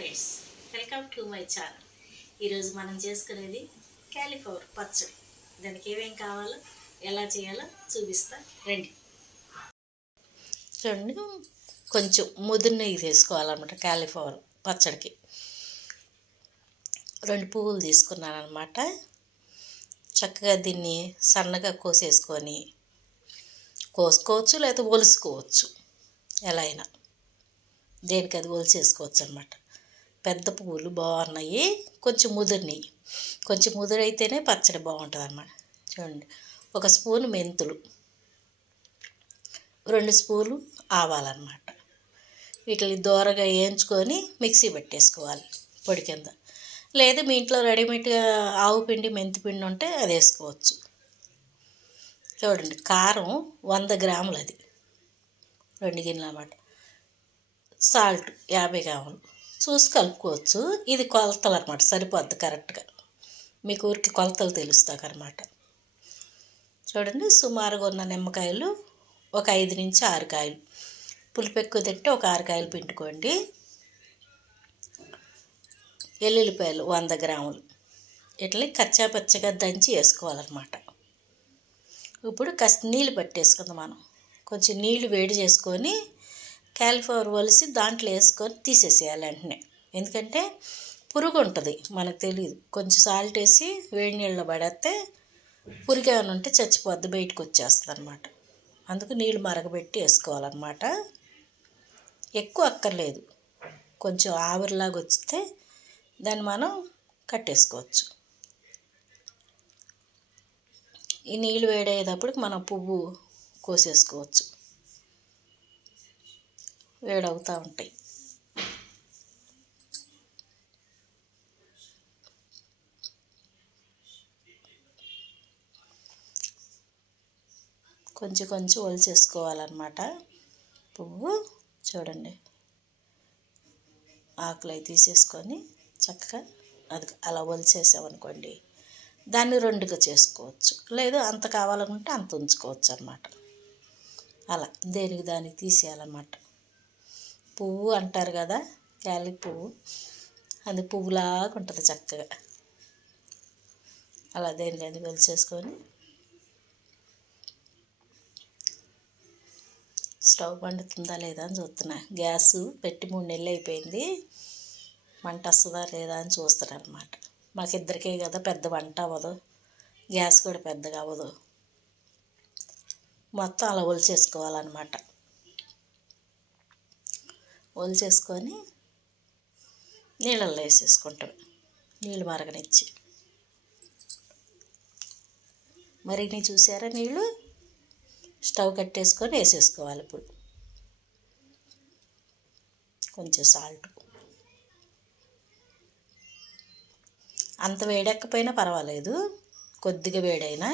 Friends, welcome to my channel. ఈరోజు మనం చేసుకునేది క్యాలీఫ్లవర్ పచ్చడి. దానికి ఏమేం కావాలో ఎలా చేయాలో చూపిస్తా రండి. చూడండి, కొంచెం ముదురు నెయ్యి తీసుకోవాలన్నమాట. క్యాలీఫ్లవర్ పచ్చడికి 2 పువ్వులు తీసుకున్నాను అనమాట. చక్కగా దీన్ని సన్నగా కోసుకోవచ్చు లేదా ఒలుసుకోవచ్చు. ఎలా అయినా దేనికి అది ఒలిచేసుకోవచ్చు అనమాట. పెద్ద పువ్వులు బాగున్నాయి, కొంచెం ముదిరినాయి. కొంచెం ముదురైతేనే పచ్చడి బాగుంటుంది అన్నమాట. చూడండి, 1 స్పూను మెంతులు, 2 స్పూన్లు ఆవాలన్నమాట. వీటిని దోరగా వేయించుకొని మిక్సీ పెట్టేసుకోవాలి పొడి కింద. లేదా మీ ఇంట్లో రెడీమేడ్గా ఆవు పిండి మెంతి పిండి ఉంటే అది వేసుకోవచ్చు. చూడండి, కారం 100 గ్రాములు, అది 2 గిన్నెలు అన్నమాట. సాల్ట్ 50 గ్రాములు చూసి కలుపుకోవచ్చు. ఇది కొలతలు అనమాట, సరిపోద్ది కరెక్ట్గా. మీకు ఊరికి కొలతలు తెలుస్తాకన్నమాట. చూడండి, సుమారుగా ఉన్న నిమ్మకాయలు ఒక 5 నుంచి 6 కాయలు, పులుపు ఎక్కువ తింటే ఒక 6 కాయలు పిండుకోండి. ఎల్లుల్లిపాయలు 100 గ్రాములు, ఇట్లా కచ్చా పచ్చగా దంచి వేసుకోవాలన్నమాట. ఇప్పుడు కాస్త నీళ్ళు పట్టేసుకుందాం మనం. కొంచెం నీళ్ళు వేడి చేసుకొని క్యాలీఫ్లవర్ ఒలిసి దాంట్లో వేసుకొని తీసేసేయాలి వెంటనే. ఎందుకంటే పురుగు ఉంటుంది, మనకు తెలియదు. కొంచెం సాల్ట్ వేసి వేడి నీళ్ళలో పడేస్తే పురుగు ఏమైనా ఉంటే చచ్చిపోద్ది, బయటకు వచ్చేస్తుంది అనమాట. అందుకు నీళ్ళు మరగబెట్టి వేసుకోవాలన్నమాట. ఎక్కువ అక్కర్లేదు, కొంచెం ఆవిరిలాగా వచ్చితే దాన్ని మనం కట్టేసుకోవచ్చు. ఈ నీళ్ళు వేడయ్యేటప్పటికి మనం పువ్వు కోసేసుకోవచ్చు. వేడవుతూ ఉంటాయి. కొంచెం కొంచెం ఒలిచేసుకోవాలన్నమాట పువ్వు. చూడండి, ఆకులు అవి తీసేసుకొని చక్కగా అది అలా ఒలిచేసామనుకోండి, దాన్ని 2గా చేసుకోవచ్చు. లేదు అంత కావాలనుకుంటే అంత ఉంచుకోవచ్చు అన్నమాట. అలా దేనికి దానికి తీసేయాలన్నమాట. పువ్వు అంటారు కదా, క్యాలీ పువ్వు, అది పువ్వులాగా ఉంటుంది చక్కగా. అలా దేనికి అది ఒలిచేసుకొని స్టవ్ పండుతుందా లేదా అని చూస్తున్నా. గ్యాస్ పెట్టి 3 నెలలు అయిపోయింది. మంట వస్తుందా లేదా అని చూస్తారు అనమాట. మాకిద్దరికే కదా, పెద్ద వంట అవ్వదు, గ్యాస్ కూడా పెద్దగా అవ్వదు. మొత్తం అలా ఒలిచేసుకోవాలన్నమాట. ఒలిచేసుకొని నీళ్ళల్లో వేసేసుకుంటాం. నీళ్ళు మరగనిచ్చి మరిగిని చూసారా నీళ్ళు, స్టవ్ కట్టేసుకొని వేసేసుకోవాలి. ఇప్పుడు కొంచెం సాల్ట్, అంత వేడెక్కపోయినా పర్వాలేదు, కొద్దిగా వేడైనా.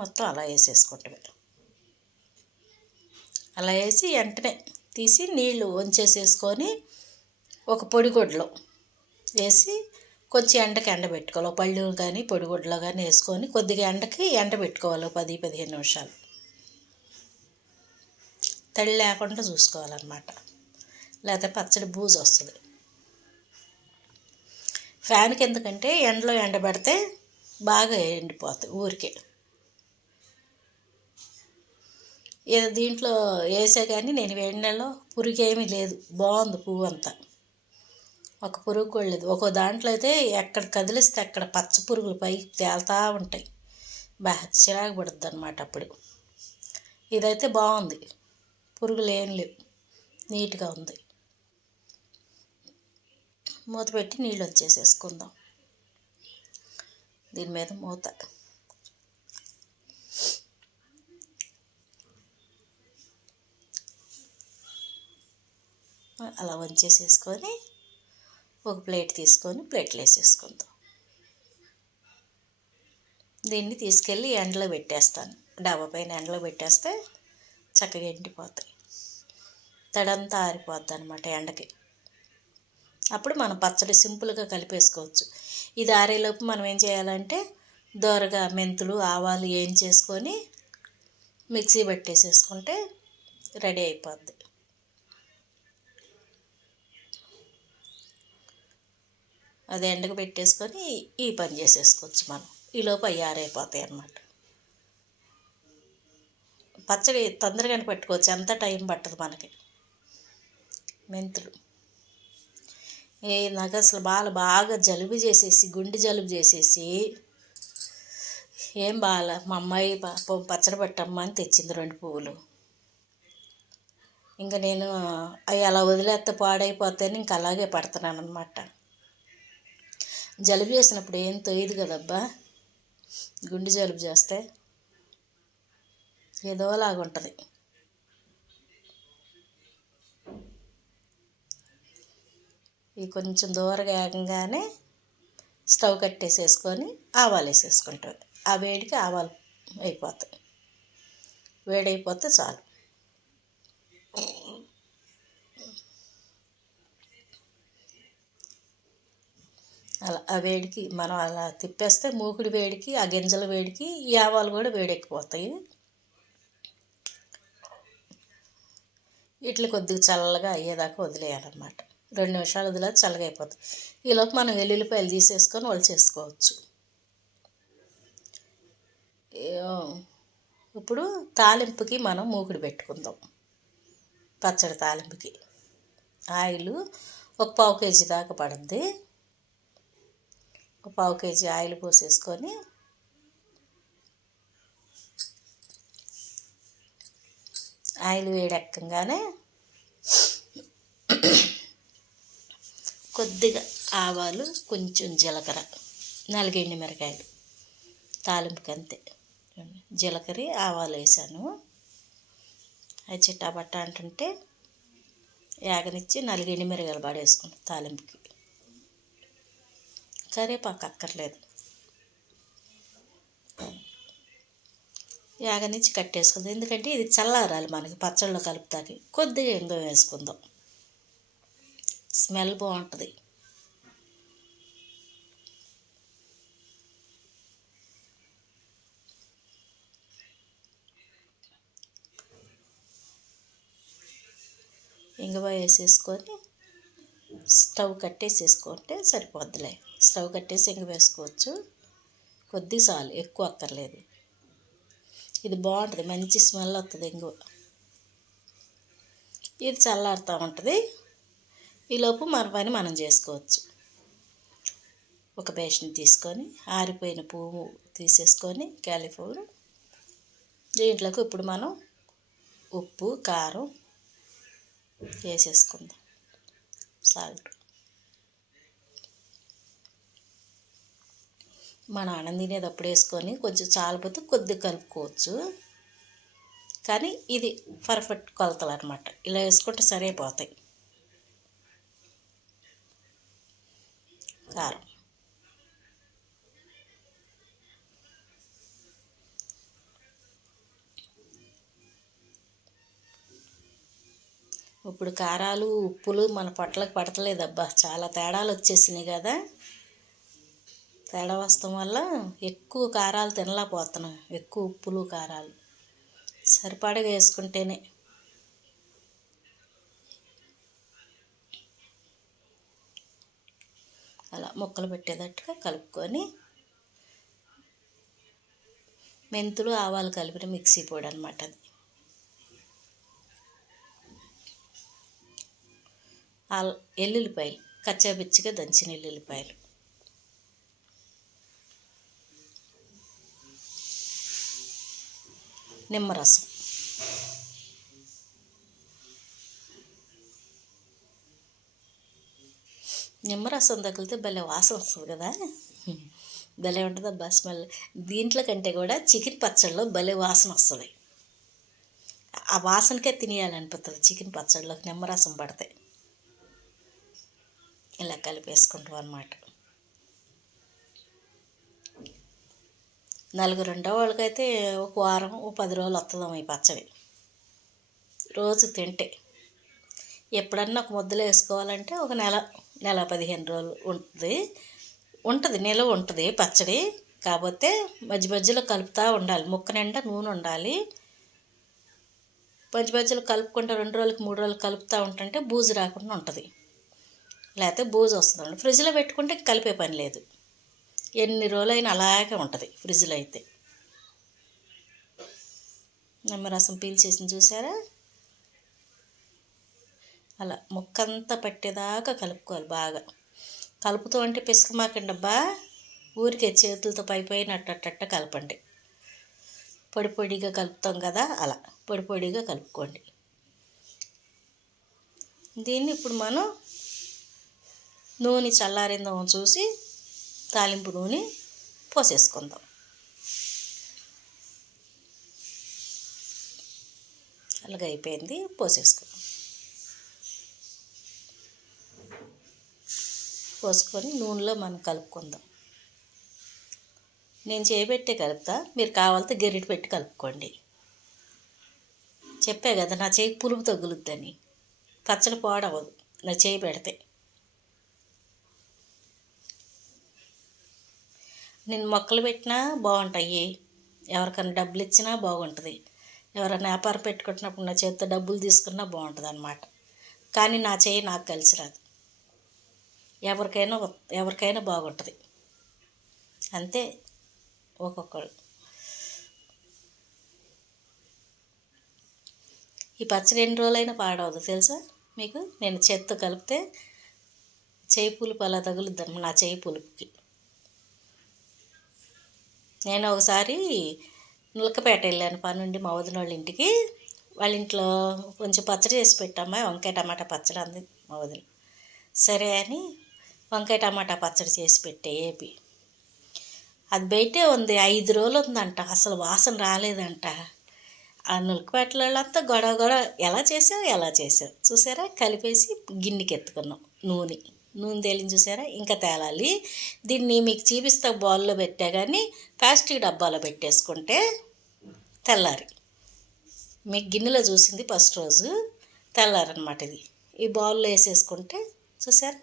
మొత్తం అలా వేసేసుకుంటాం. అలా వేసి వెంటనే తీసి నీళ్ళు వంచేసేసుకొని ఒక పొడిగుడ్డలో వేసి కొంచెం ఎండబెట్టుకోవాలి. పళ్ళు కానీ పొడిగుడ్డలో కానీ వేసుకొని కొద్దిగా ఎండబెట్టుకోవాలి. 10-15 నిమిషాలు తడి లేకుండా చూసుకోవాలన్నమాట. లేకపోతే పచ్చడి బూజు వస్తుంది. ఫ్యాన్ కిందకంటే ఎండలో ఎండబెడితే బాగా ఎండిపోతాయి ఊరికే. ఏదో దీంట్లో వేసే కానీ నేను వేడి నెలలో పురుగు ఏమీ లేదు, బాగుంది పువ్వు అంతా. ఒక పురుగు కూడా లేదు. ఒక దాంట్లో అయితే ఎక్కడ కదిలిస్తే అక్కడ పచ్చ పురుగులు పైకి తేలుతూ ఉంటాయి, బాగా చిరాకు పడుద్ది అనమాట. అప్పుడు ఇదైతే బాగుంది, పురుగులు ఏం లేవు, నీట్గా ఉంది. మూత పెట్టి నీళ్ళు వచ్చేసేసుకుందాం. దీని మీద మూత అలా వంచేసేసుకొని ఒక ప్లేట్ తీసుకొని ప్లేట్లో వేసేసుకుందాం. దీన్ని తీసుకెళ్ళి ఎండలో పెట్టేస్తాను. డబ్బా పైన ఎండలో పెట్టేస్తే చక్కగా ఎండిపోతాయి, తడంతా ఆరిపోద్ది అనమాట ఎండకి. అప్పుడు మనం పచ్చడి సింపుల్గా కలిపేసుకోవచ్చు. ఇది ఆరేలోపు మనం ఏం చేయాలంటే దోరగా మెంతులు ఆవాలు వేయించేసుకొని మిక్సీ పట్టేసేసుకుంటే రెడీ అయిపోద్ది. అది ఎండకు పెట్టేసుకొని ఈ పని చేసేసుకోవచ్చు మనం. ఈలోపు అవి ఆరైపోతాయి అన్నమాట. పచ్చడి తొందరగానే పెట్టుకోవచ్చు, ఎంత టైం పట్టదు మనకి. మెంతులు నాకు అసలు బాగా జలుబు చేసేసి, గుండె జలుబు చేసేసి ఏం బాగా మా అమ్మాయి పచ్చడి పెట్టమ్మా అని తెచ్చింది 2 పువ్వులు. ఇంకా నేను అవి అలా వదిలేస్తే పాడైపోతాయని ఇంక అలాగే పడుతున్నాను అనమాట. జలుబు చేసినప్పుడు ఏం తొయ్యదు కదబ్బా, గుండె జలుబు చేస్తే ఏదోలాగా ఉంటుంది. ఇవి కొంచెం దూరగా వేగంగానే స్టవ్ కట్టేసేసుకొని ఆవాలు వేసేసుకుంటాం. ఆ వేడికి ఆవాలు అయిపోతాయి, వేడైపోతే చాలు. అలా ఆ వేడికి మనం అలా తిప్పేస్తే మూకుడి వేడికి, ఆ గింజల వేడికి ఈ ఆవాలు కూడా వేడెక్కిపోతాయి. వీటిని కొద్దిగా చల్లగా అయ్యేదాకా వదిలేయాలన్నమాట. 2 నిమిషాలు వదిలేదు చల్లగా అయిపోతుంది. ఈలోపు మనం వెల్లుల్లిపాయలు తీసేసుకొని వాళ్ళు చేసుకోవచ్చు. ఇప్పుడు తాలింపుకి మనం మూకుడు పెట్టుకుందాం. పచ్చడి తాలింపుకి ఆయిల్ ఒక 1/4 కేజీ దాకా పడుద్ది. ఒక 1/4 కేజీ ఆయిల్ పోసేసుకొని ఆయిల్ వేడెక్కగానే కొద్దిగా ఆవాలు, కొంచెం జీలకర్ర, 4 ఎండుమిరకాయలు తాలింపుకి అంతే. జీలకర్ర ఆవాలు వేసాను. అవి చిట్టాబట్ట అంటుంటే యాగనిచ్చి 4 ఎండుమిరకాయలు పడేసుకుంటాం తాలింపుకి. కరివేపాకు అక్కర్లేదు. యాగనిచ్చి కట్టేసుకుందాం, ఎందుకంటే ఇది చల్లారాలి మనకి పచ్చళ్ళలో కలుపుతాకి. కొద్దిగా ఇంగువ వేసుకుందాం, స్మెల్ బాగుంటుంది. ఇంగువ వేసేసుకొని స్టవ్ కట్టేసేసుకుంటే సరిపోద్దిలే. స్టవ్ కట్టేసి ఇంగువ వేసుకోవచ్చు, కొద్దిగా చాలు, ఎక్కువ అక్కర్లేదు. ఇది బాగుంటుంది, మంచి స్మెల్ వస్తుంది ఇంగువ. ఇది చల్లారుతూ ఉంటుంది. ఈలోపు మన పని మనం చేసుకోవచ్చు. ఒక బేషన్ తీసుకొని ఆరిపోయిన పువ్వు తీసేసుకొని క్యాలీఫ్లవర్ దీంట్లోకి ఇప్పుడు మనం ఉప్పు, కారం వేసేసుకుందాం, సాల్ట్. మనం అన్నం తినేటప్పుడు వేసుకొని కొంచెం చాలిపోతే కొద్దిగా కలుపుకోవచ్చు, కానీ ఇది పర్ఫెక్ట్ కొలతలు అనమాట. ఇలా వేసుకుంటే సరిపోతాయి. కారం, ఇప్పుడు కారాలు, ఉప్పులు మన పొట్టలకు పడతలేదబ్బా, చాలా తేడాలు వచ్చేసినాయి కదా. తేడా వస్తాం వల్ల ఎక్కువ కారాలు తినలేకపోతున్నాం, ఎక్కువ ఉప్పులు కారాలు. సరిపడగా వేసుకుంటేనే. అలా ముక్కలు పెట్టేటట్టుగా కలుపుకొని మెంతులు, ఆవాలు కలిపిన మిక్సీ పొడి అనమాట అది. ఎల్లుల్లిపాయలు, కచ్చాపిచ్చిగా దంచిన ఎల్లుల్లిపాయలు, నిమ్మరసం, నిమ్మరసం తగిలితే భలే వాసన వస్తుంది కదా, భలే ఉంటుంది అబ్బా స్మెల్. దీంట్లో కంటే కూడా చికెన్ పచ్చడిలో భలే వాసన వస్తుంది. ఆ వాసనకే తినేయాలనిపిస్తుంది చికెన్ పచ్చడిలోకి నిమ్మరసం పడితే. ఇలా కలిపేసుకుంటాం అన్నమాట. నలుగురు ఉండే వాళ్ళకైతే ఒక వారం, 10 రోజులు వస్తుందాం ఈ పచ్చడి రోజు తింటే. ఎప్పుడన్నా ఒక ముద్దలు వేసుకోవాలంటే ఒక నెల 15 రోజులు ఉంటుంది నిల్వ ఉంటుంది పచ్చడి. కాకపోతే మధ్య మధ్యలో కలుపుతూ ఉండాలి, ముక్క నిండా నూనె ఉండాలి. మధ్య మధ్యలో కలుపుకుంటూ 2 రోజులకి 3 రోజులు కలుపుతూ ఉంటుంటే బూజు రాకుండా ఉంటుంది. లేకపోతే బూజు వస్తుంది. ఫ్రిడ్జ్లో పెట్టుకుంటే కలిపే పని లేదు. ఎన్ని రోజులైనా అలాగే ఉంటుంది ఫ్రిడ్జ్లో అయితే. నిమ్మరసం పీల్చేసింది చూసారా? అలా ముక్కంతా పట్టేదాకా కలుపుకోవాలి బాగా. కలుపుతూ అంటే పిసకమాకండి అబ్బా, ఊరికే చేతులతో పైపోయినట్ట కలపండి. పొడి పొడిగా కలుపుతాం కదా, అలా పొడి పొడిగా కలుపుకోండి. దీన్ని ఇప్పుడు మనం నూనె చల్లారిందో చూసి తాలింపు నూనె పోసేసుకుందాం. అలాగ అయిపోయింది, పోసేసుకుందాం. పోసుకొని నూనెలో మనం కలుపుకుందాం. నేను చేయబెట్టే కలుపుతా, మీరు కావాలంటే గరిటె పెట్టి కలుపుకోండి. చెప్పా కదా నా చేయి పులుపు తగులుద్దని. పచ్చడి పాడవదు నా చేయి పెడితే. నేను మొక్కలు పెట్టినా బాగుంటాయి, ఎవరికైనా డబ్బులు ఇచ్చినా బాగుంటుంది, ఎవరైనా వ్యాపారం పెట్టుకుంటున్నప్పుడు నా చేతితో డబ్బులు తీసుకున్నా బాగుంటుంది అన్నమాట. కానీ నా చేయి నాకు కలిసి రాదు. ఎవరికైనా బాగుంటుంది అంతే, ఒక్కొక్కరు. ఈ పచ్చడి ఎన్ని రోజులైనా పాడవదు తెలుసా మీకు. నేను చేతితో కలిపితే చేయి పులుపు అలా తగులుద్దాం నా చేయి పులుపుకి. నేను ఒకసారి నులకపేట వెళ్ళాను పనుండి మా వదిన వాళ్ళ ఇంటికి. వాళ్ళ ఇంట్లో కొంచెం పచ్చడి చేసి పెట్టామా, వంకాయ టమాటా పచ్చడి అంది మా వదిన. సరే అని వంకాయ టమాటా పచ్చడి చేసి పెట్టే ఏపి. అది బయటే ఉంది, 5 రోజులు ఉందంట, అసలు వాసన రాలేదంట. ఆ నులకపేటలంతా గొడవ ఎలా చేసావు చూసారా? కలిపేసి గిన్నెకి ఎత్తుకున్నాం. నూనె తేలింది చూసారా? ఇంకా తేలాలి. దీన్ని మీకు చూపిస్తా బౌల్లో పెట్టా, కానీ ప్లాస్టిక్ డబ్బాలో పెట్టేసుకుంటే తెల్లారి. మీకు గిన్నెలో చూసింది ఫస్ట్ రోజు, తెల్లారనమాట ఇది. ఈ బౌల్లో వేసేసుకుంటే చూసారా,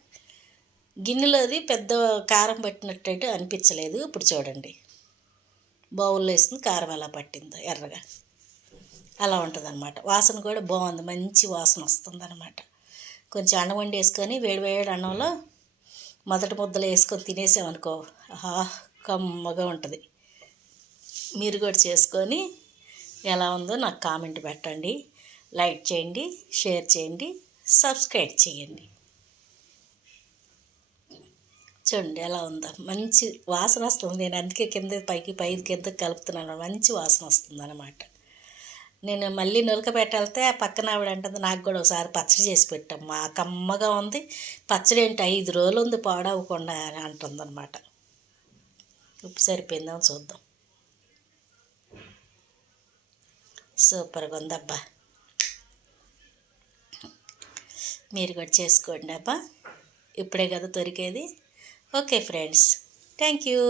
గిన్నెలోది పెద్ద కారం పట్టినట్టు అనిపించలేదు. ఇప్పుడు చూడండి బౌల్లో వేసింది కారం ఎలా పట్టిందో ఎర్రగా, అలా ఉంటుంది అనమాట. వాసన కూడా బాగుంది, మంచి వాసన వస్తుంది అనమాట. కొంచెం అన్నం వండి వేసుకొని వేడి అన్నంలో మొదటి ముద్దలు వేసుకొని తినేసామనుకో, కమ్మగా ఉంటుంది. మీరు కూడా చేసుకొని ఎలా ఉందో నాకు కామెంట్ పెట్టండి, లైక్ చేయండి, షేర్ చేయండి, సబ్స్క్రైబ్ చేయండి. చూడండి ఎలా ఉందో, మంచి వాసన వస్తుంది. నేను అందుకే పైకి కింద కలుపుతున్నాను, మంచి వాసన వస్తుంది అన్నమాట. నేను మళ్ళీ నులకపేట వెళ్తే ఆ పక్కన ఆవిడ అంటుంది, నాకు కూడా ఒకసారి పచ్చడి చేసి పెట్టమ్మా, కమ్మగా ఉంది పచ్చడి, ఏంటి 5 రోజులు ఉంది పాడవకుండా అని అంటుంది అనమాట. ఉప్పు సరిపోయిందాం చూద్దాం. సూపర్గా ఉందబ్బా, మీరు కూడా చేసుకోండి అబ్బా, ఇప్పుడే కదా దొరికేది. Okay friends, thank you.